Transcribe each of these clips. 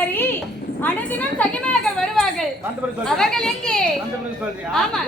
சரி, அனுதினம் சகிமாக வருவார்கள். அவர்கள் எங்கே? ஆமா.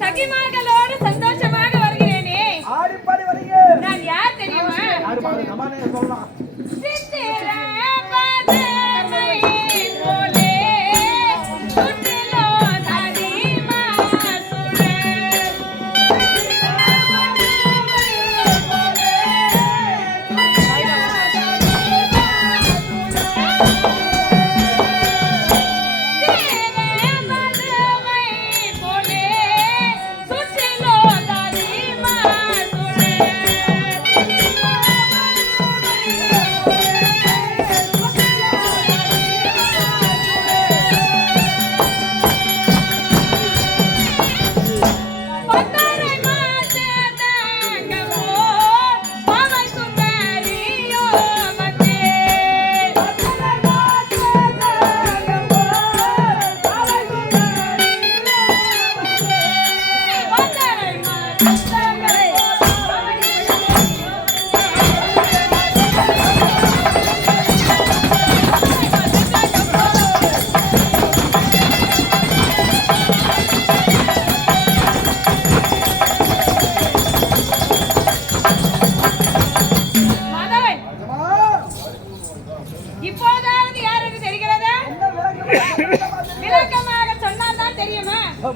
சகிமார்களோடு சந்தோஷமாக வருகிறேனே. ஆடிப்பாடி வரீங்க. நான் யார் தெரியுமா?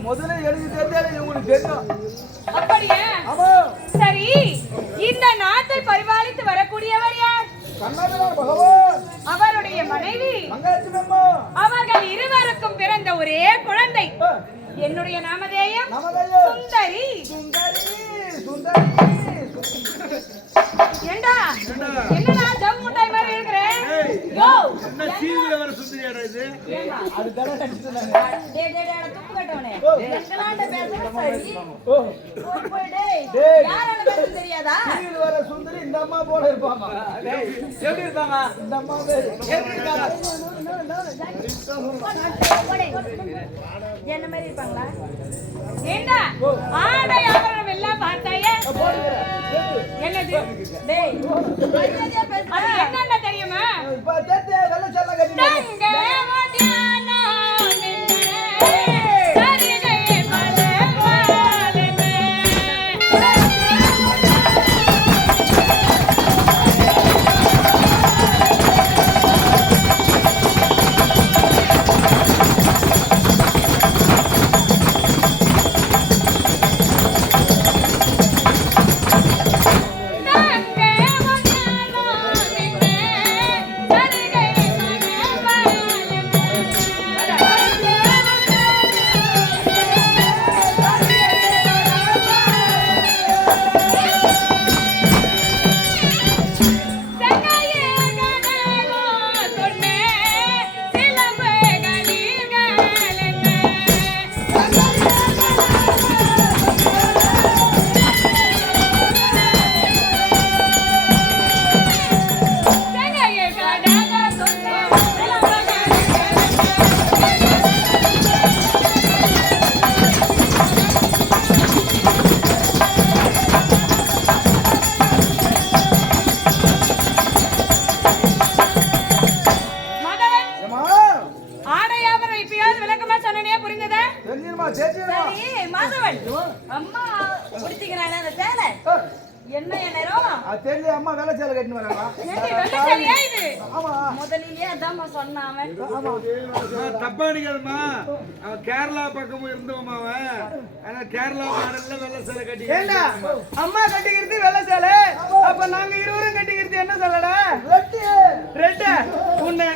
முதல்ல எழுதி தெரிஞ்சாலே உங்களுக்கு தெரியும். அப்படியே? ஆமா. சரி, இந்த நாட்டை பரிபாலித்து வரக்கூடியவர் யார்? கண்ணாடியார் பகவான். அவருடைய மனைவி மங்காட்சி அம்மா. அவர்கள் இருவருக்கும் பிறந்த ஒரே குழந்தை. என்னுடைய நாமதேயம் சுந்தரி. ஏண்டா என்னடா ஜம் முட்டாய் மாதிரி இருக்கிறேன்? யோ என்ன சீவில வர சுந்தரியாடா இது? அது தடை அடிச்சுட்டாங்க. டேய் டேய் டேய் துப்பு கட்டவனே. எங்களாண்ட பேசுற சரி. போய் போய் டேய் யாரால பேச தெரியாதா? சீவில வர சுந்தரி இந்த அம்மா போல இருப்பாங்க. டேய் எப்படி இருப்பாங்க? இந்த அம்மா எப்படி இருக்காங்க? என்ன மாதிரி இருப்பாங்களா? ஏண்டா ஆடை ஆபரணம் எல்லாம் பார்த்தாயே? என்னது? டேய் மரியாதையா பேசு. அது என்னன்னா தெரியுமா? இப்ப தேத்தே வெள்ள சல்ல கட்டி இப்பயாவது விளக்கமா சொன்னனே புரிந்ததா? தெரிஞ்சிருமா தெரிஞ்சிருமா சரி மாதவன் அம்மா குடிச்சிக்கிறானே அந்த சேலை என்ன நேரம் தெரியல அம்மா வெள்ளை சேலை கட்டின்னு வராங்களா ஏண்டி வெள்ளை சேலையா இது? ஆமா முதல்லயே அதான்மா சொன்னான் அவன். தப்பா நினைக்காதம்மா அவன் கேரளா பக்கம் இருந்தவன் அவன் ஆனா கேரளா மாடல்ல வெள்ளை சேலை கட்டி ஏண்டா அம்மா கட்டிக்கிறது வெள்ளை சேலை அப்ப நாங்க இருவரும் கட்டிக்கிறது என்ன சேலைடா ரெட் உன்னை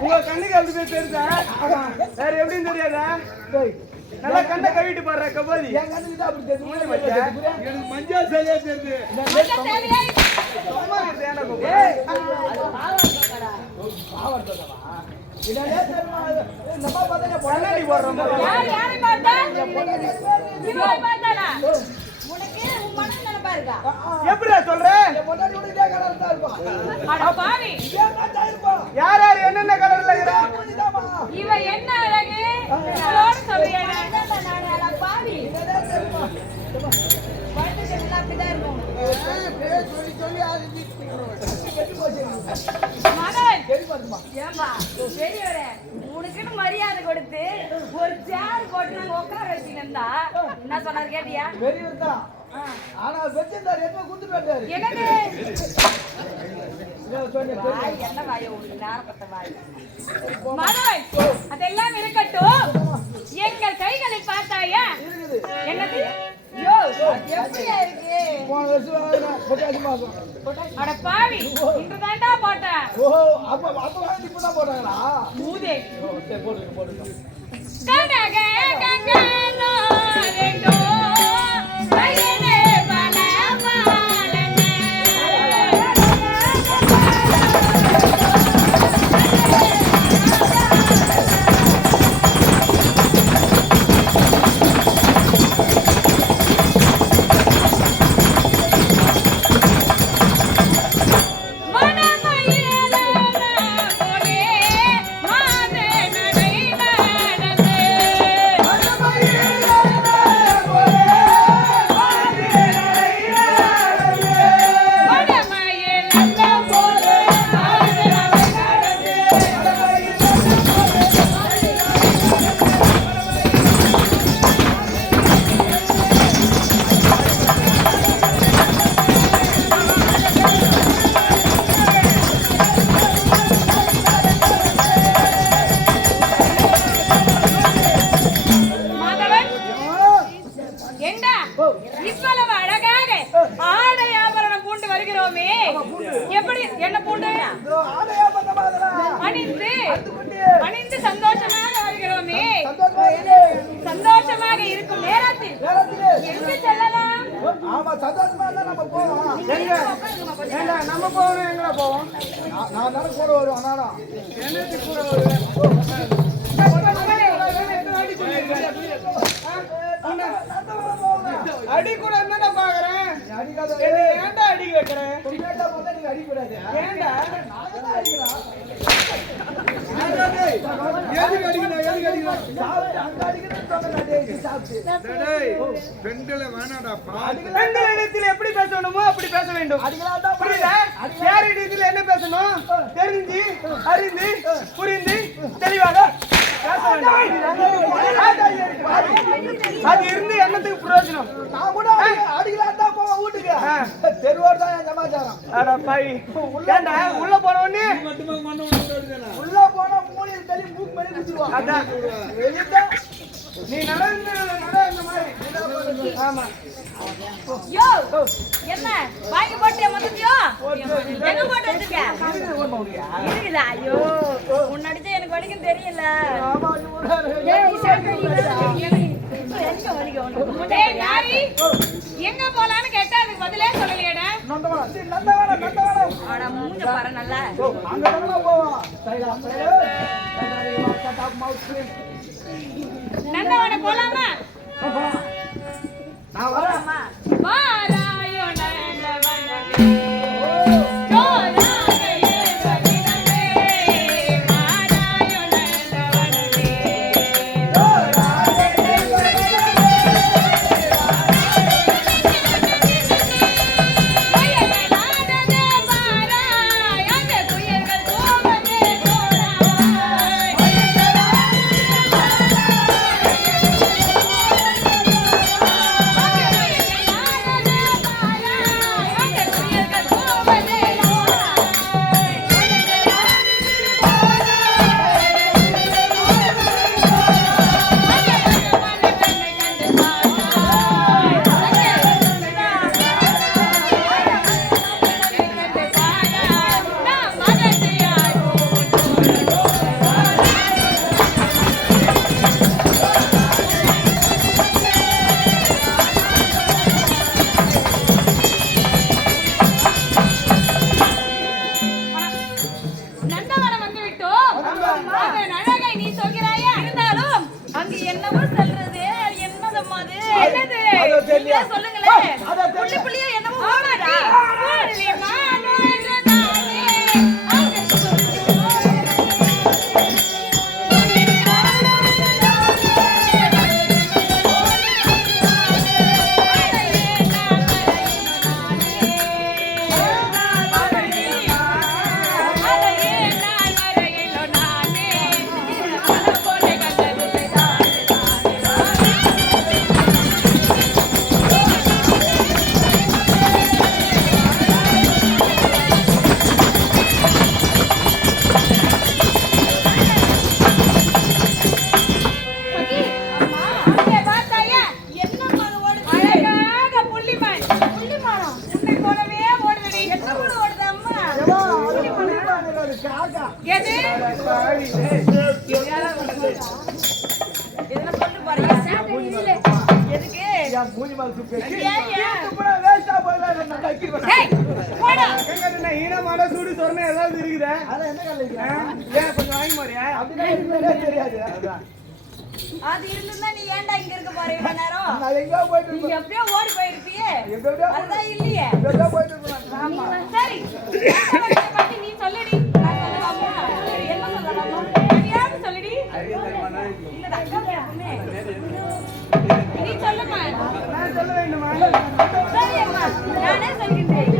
உங்க கண்ணுக்கு அப்படி போய் தெரிஞ்சா வேற எப்படின்னு தெரியாதா நல்லா கண்ணை கவிட்டு பாடுற கபாலி எனக்கு மஞ்சள் சேலையா தெரியுது வெள்ளை சேலையா இது? சும்மா இரு, ஏன்டா கோபி? கண்ணாடி போடுறோம் யாரை பார்த்தா? இவரை பார்த்தாளா? உனக்கு உன் மனசுல நினைப்பா இருக்கா? எப்படிடா சொல்ற அட பாவி, யார் யார் என்னென்ன கலர்ல இருக்கிறா இவ என்ன அழகு இவளோட சொல்றியா? அட பாவி, குழந்தைகள் அப்படிதான் இருக்கும். மகன், ஏம்பா, பெரியவரே, உனக்குன்னு மரியாதை கொடுத்து ஒரு சேர் போட்டு நாங்க உட்கார வச்சுக்கிட்டா என்ன சொன்னாரு கேட்டியா? பெரியவர்தான் ஆனா வெச்சிருந்தாரு எப்ப குடுத்து போட்டாரு என்னது வாய் என்ன வாய ஒரு நேரப்பட்ட வாய். மகன், அதெல்லாம் இருக்கட்டும், எங்கள் கைகளை பார்த்தாயா? என்னது? யோ, எப்படியா இருக்கு? போன வருஷம் பொட்டாசி மாசம் அட பாவி, இன்றுதான்டா போட்டேன். ஓஹோ அப்ப வாங்கி இப்பதான் போட்டாங்களா மூதே சரி போடுங்க போடுங்க கடக கங்கனோ ரெண்டோ வயனே பல பாலனே இவ்வளவு அழகாக ஆடை ஆபரணம் பூண்டு வருகிறோமே, எப்படி என்ன பூண்டு அணிந்து அணிந்து சந்தோஷமாக வருகிறோமே, சந்தோஷமாக இருக்கும் நேரத்தில் எங்கு செல்லலாம்? ஆமா சந்தோஷமா இருந்தா நம்ம போவோம் எங்க ஏண்டா நம்ம போவோம் எங்க போவோம் நான் தான கூட வருவேன் நானா என்னது கூட வருவேன் அடி கூட என்னடா பாக்குறேன் அடிக்காத ஏன்டா அடிக்க வைக்கிறேன் பொண்ணேட்டா போதா நீங்க அடி கூடாது ஏன்டா நான் தான் அடிக்கிறேன் எதுக்கு அடிக்கணும் எதுக்கு அடிக்கணும் சாப்பிட்டு அங்க அடிக்கிறேன்னு சொன்னா டேய் சாப்பிட்டு டேய் பெண்களை வேணாடாப்பா பெண்கள் இடத்தில் எப்படி பேசணுமோ அப்படி பேச வேண்டும் அடிக்கலாம்டா புரியல யார் இடத்தில் என்ன பேசணும் தெரிஞ்சு அறிந்து புரிந்து தெளிவாக பேச வேண்டும் அது இருந்து என்னத்துக்கு பிரயோஜனம் நான் கூட அடிக்கலாம்டா போவ வீட்டுக்கு தெருவோட தான் என் சமாச்சாரம் அட பாய் ஏண்டா உள்ள போன உடனே மட்டுமா மண்ணு விட்டுடுறேனா உள்ள போனா மூளையில தள்ளி மூக்கு மேல குத்துடுவா அதான் வெளிய நீ நடந்து இந்த மாதிரி ஆமா யோ, என்ன வாங்கி போட்டியா மொத்தத்தையோ? எங்க போட்டு வச்சிருக்க? இருக்குதா? ஐயோ, உன்னை அடிச்சா எனக்கு வலிக்கும் தெரியல. டேய் நாரி, எங்க போலான்னு கேட்டா அதுக்கு பதிலே சொல்லலையேடா. அட மூஞ்ச பாரு நல்லா. நந்தவனம் போலாமா? நான் வரேம்மா வாராயோ நந்தவனமே ஜோராகயே வதினமே வாராயோ நந்தவனமே ஜோராகயே வதினமே வயனே நாததே எது பாவி, டேய். இதெல்லாம் சொல்லிட்டு பாருங்க எதுக்கு என் மூஞ்சி மேல துப்பி வச்சு, ஏன், ஏன்? துப்புனா waste ஆ போயிடாது, நான் கக்கிட்டு வரேன். ஏய், போடா. எங்க என்ன ஈனமான சூடு சொரணை ஏதாவது இருக்குதா? ஏன் கொஞ்சம் வாங்கி மாறியா? தெரியாது. அதான். அது இருந்திருந்தா நீ ஏன்டா இங்க இருக்க போற இவ்வளவு நேரம்? நான் எங்கேயோ போயிட்டு நீ எப்படியோ ஓடி போயிருப்பியே. எப்படியோ அதுதான் இல்லையே. எங்கேயோ போயிட்டு இருப்பேன். ஆமா. சரி. எந்த வழியை பத்தி நீ சொல்லுடி. நான் சொல்லலாமா? சொல்லுடி. என்ன சொல்லலாமா? எதையாவது சொல்லுடி. இல்லடா, அக்கா கேட்போமே. நீ சொல்லுமா. நான் சொல்ல வேண்டுமா? சரி அம்மா, நானே சொல்கின்றேன்.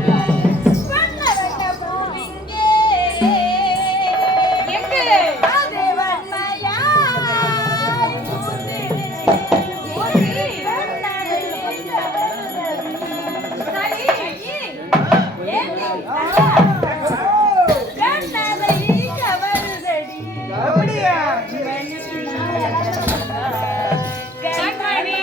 வண்ணவண்ண பூவிங்கே, எங்கு? அது வண்ணமயாய் பூத்திருந்தே. ஒரு வண்ணனை கவர்ந்தது. சரி, ஏண்டி? வண்ணனை கவர்ந்தடி. அப்படியா? கண்மணி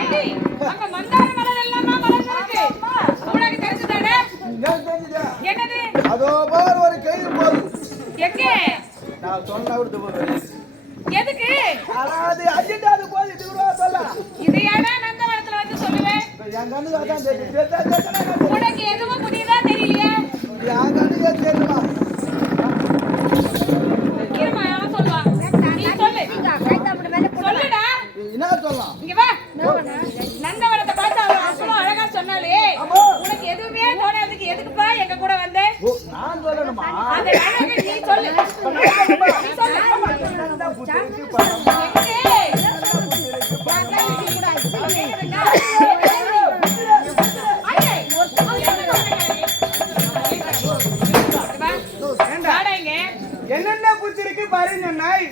ஏண்டி, அங்க மந்தார மலர் எல்லாமா மலர்ந்திருக்கு. உனக்கு தெரிஞ்சுதானே? எனக்கு தெரிஞ்சுதா? என்னது? அதோ பார் ஒரு கேள்வி போகுது. எங்கே? நான் சொன்னா கொடுத்து போறேன். எதுக்கு? அதாவது அஜெண்டாது போது இது கூட சொல்ல. இதையாடா நந்தவனத்துல வந்து சொல்லுவேன். என் கண்ணுக்கு அதான் தெரியும். உனக்கு எதுவும் புதியதா தெரியலையா? என் கண்ணுக்கே தெரியுமா? இருமா, அவன் சொல்லுவான். நீ சொல்லு. சொல்லுடா. என்ன சொல்லலாம்? இங்க வா. நந்தவனத்தை பார்த்து அவன் அவ்வளவு அழகா சொன்னாலே, உனக்கு எதுவுமே தோணாததுக்கு எதுக்குப்பா எங்க கூட வந்த? ஓ, நான் சொல்லணுமா? அந்த அழகு நீ சொல்லு. நீ சொல்லு. புத்திக்கு பணம். எங்கே? ஐயே, வாடா இங்க. என்னென்ன புத்திருக்கு பாருங்க சொன்னாய்.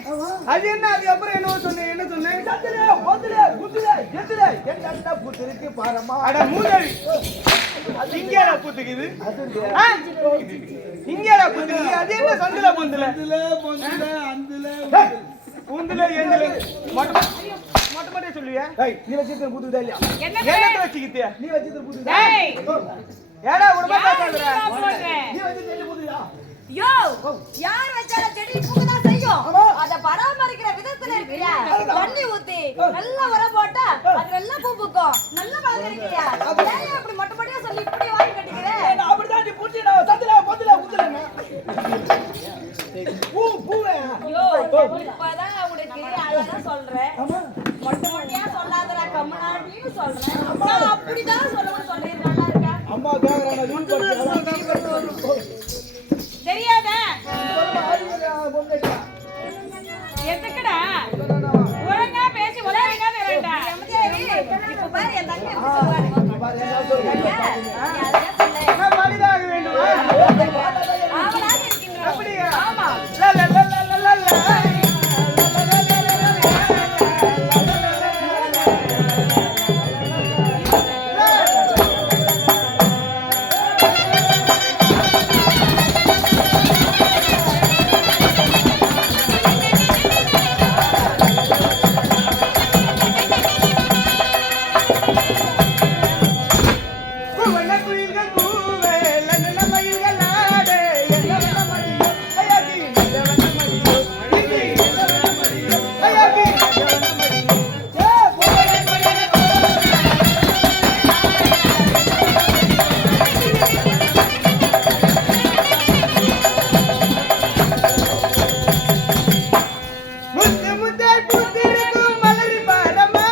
அது என்ன? அது அப்புறம் என்ன சொன்னேன்? என்ன சொன்னேன்? சத்துலே, ஒத்துலே, குத்துலே, எத்துலே, என்னென்ன புத்திருக்கு பாரமா? அட மூதேவி. இங்கேடா புத்துக்குது. ஆ? இங்கேடா புத்துக்குது. அது என்ன சந்துல பொந்துல? உந்துல எந்துல மொட்டை மொட்டை சொல்லுவியா? நீ வச்சிருக்க புத்துக்குதா இல்லையா? என்னது? என்னத்தை வச்சுக்கிட்டியா? நீ வச்சிருக்க புத்துக்குதா? டேய், ஏடா உடம்பா யார் பேசாதடா. நீ போடுற? நீ வச்சிருக்க புத்துக்குதா? யோ, யார் வச்சாலும் செடி பூக்கதான் செய்யும். அத பராமரிக்கிற விதத்துல இருக்கியா? தண்ணி ஊத்தி நல்லா உரம் போட்டா அது நல்லா பூ பூக்கும். நல்லா வளர்த்திருக்கியா? ஏன் அப்படி மொட்டை மொட்டையா சொல்லி இப்படி வாங்கி கட்டிக்கிற? நான் அப்படிதான் நீ புடிச்சிடா. சந்துல பொந்துல குத்துல. பூவே. யோ, இப்பதான் உனக்கு அழகா சொல்றேன். மொட்டை மொட்டையா சொல்லாதடா, கம்மனாட்டின்னு சொல்றேன். நான் அப்படிதான் சொல்லணும்னு சொல்றேன். நல்லா இருக்கா? அம்மா கேக்குறாங்க. நீ படிச்சு தெரியாதா? எதுக்குடா? ஒழுங்கா பேசி ஒழுங்கா வேண்டா. இப்ப பாரு என் தங்கை எப்படி சொல்றாரு. மனிதாக வேண்டுமா? அவளாக இருக்கின்ற. அப்படியா? ஆமா. முத்து முத்தாய் பூத்திருக்கும் மலர் பாரமா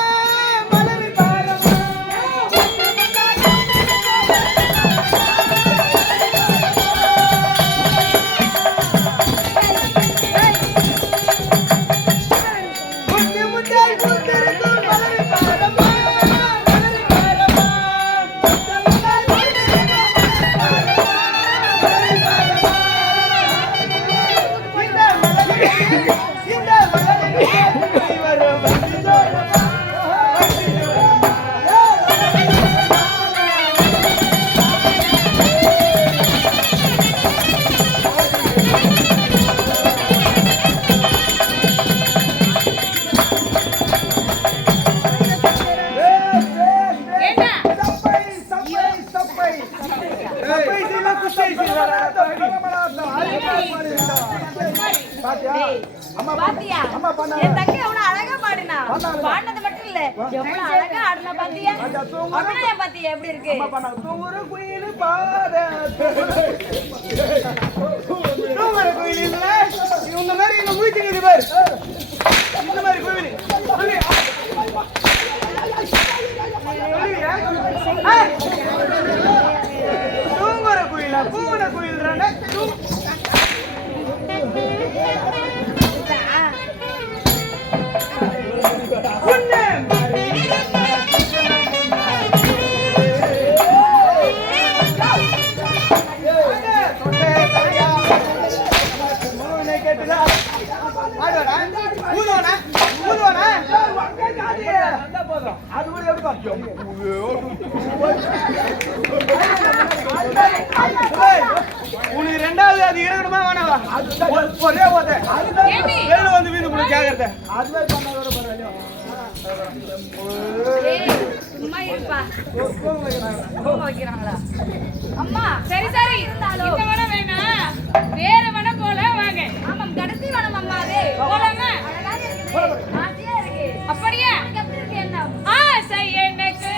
பாடினது மட்டும் இல்ல எவ்வளவு அழகா ஆடுனா பாத்தியா அபிநயம் பாத்தியா எப்படி இருக்கு தூங்குற குயில் பாட தூங்குற குயில் இல்ல இந்த மாதிரி இங்க மூச்சிக்குது பாரு இந்த மாதிரி குயில் தூங்குற குயிலா பூவன குயில்றானே உனக்கு ரெண்டாவது அது இருக்கணுமா வேணாவா ஒரே போத வேலை வந்து வீடு கூட கேக்குறத அதுவே பண்ணாதோட பரவாயில்லையோ சும்மா இருப்பா வைக்கிறாங்களா அம்மா சரி சரி இருந்தாலும் இந்த வனம் வேணாம் வேற வனம் போல வாங்க ஆமாம் கடைசி வனம் அம்மா அது போலாங்க ஆசையா இருக்கு அப்படியே எப்படி இருக்கு என்ன ஆசை எனக்கு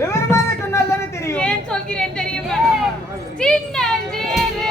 விவரமாக சொன்னால் தானே தெரியும். ஏன் சொல்கிறேன் தெரியுமா? சின்னஞ்சிறு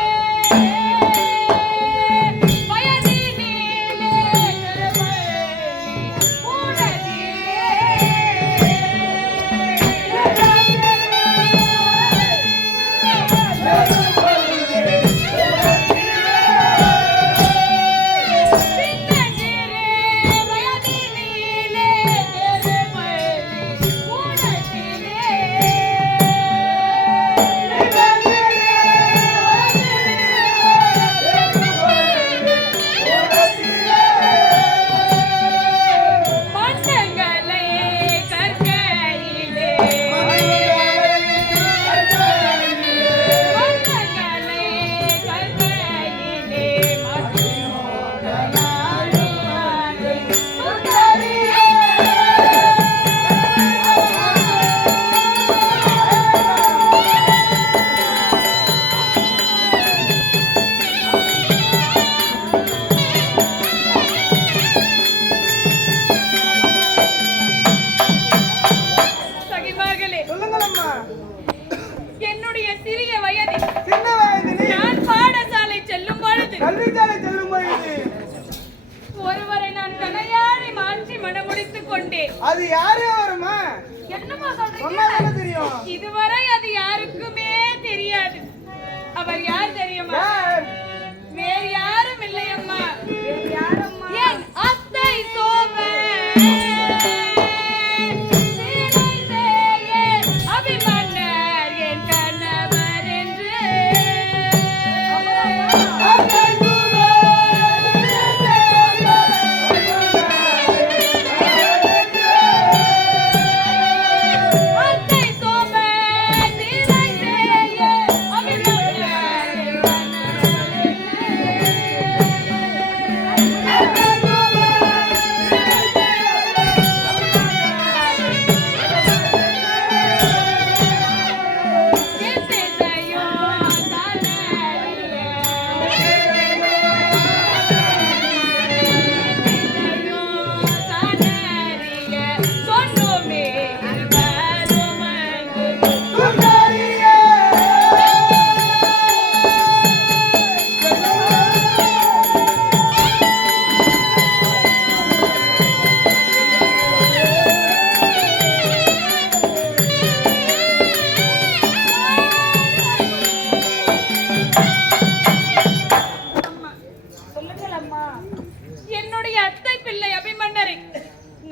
அது யாரே வருமா? என்னமா சொல்றீங்க? சொன்னாதானே தெரியும். இதுவரை அது யாருக்குமே தெரியாது. அவர் யார் தெரியுமா? யார்? வேறு யாரும் இல்லை அம்மா. வேறு யாரம்மா? என் அத்தை சோமன் அபிமன்னர் என் கணவர் என்று. அத்தை சோமன் நிறைந்தேய அபிமன்னர் என் கணவர் சொல்லுங்கள் அம்மா. என்னுடைய அத்தை பிள்ளை அபிமன்னரை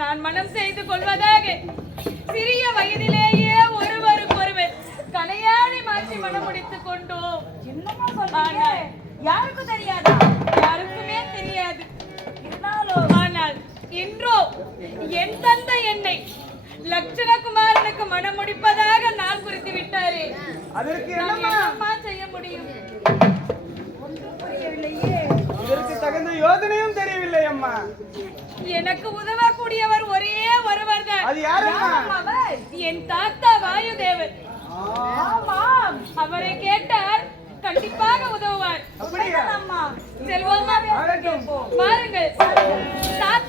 நான் மனம் செய்து கொள்வதாக சிறிய வயதிலேயே ஒருவருக்கொருவர் கலையாளி மாற்றி மனம் முடித்துக் கொண்டோம். என்னம்மா சொல்றீங்க? யாருக்கும் தெரியாதா? யாருக்குமே தெரியாது. இருந்தாலும் ஆனால் இன்றோ என் தந்தை என்னை லட்சணகுமாரனுக்கு மனம் முடிப்பதாக நான் குறித்து விட்டாரே. அதற்கு நான் என்னம்மா? என்னம்மா செய்ய முடியும்? ஒன்றும் புரியவில்லையே. இதற்கு தகுந்த யோசனையும் தெரியவில்லை அம்மா. எனக்கு உதவக்கூடியவர் ஒரே ஒருவர் தான். அது யாரம்மா? அவர்? என் தாத்தா வாயுதேவர். ஆமாம். அவரை கேட்டால் கண்டிப்பாக உதவுவார். அப்படியா? அம்மா செல்வமா ஆகட்டும். வாருங்கள். தாத்தா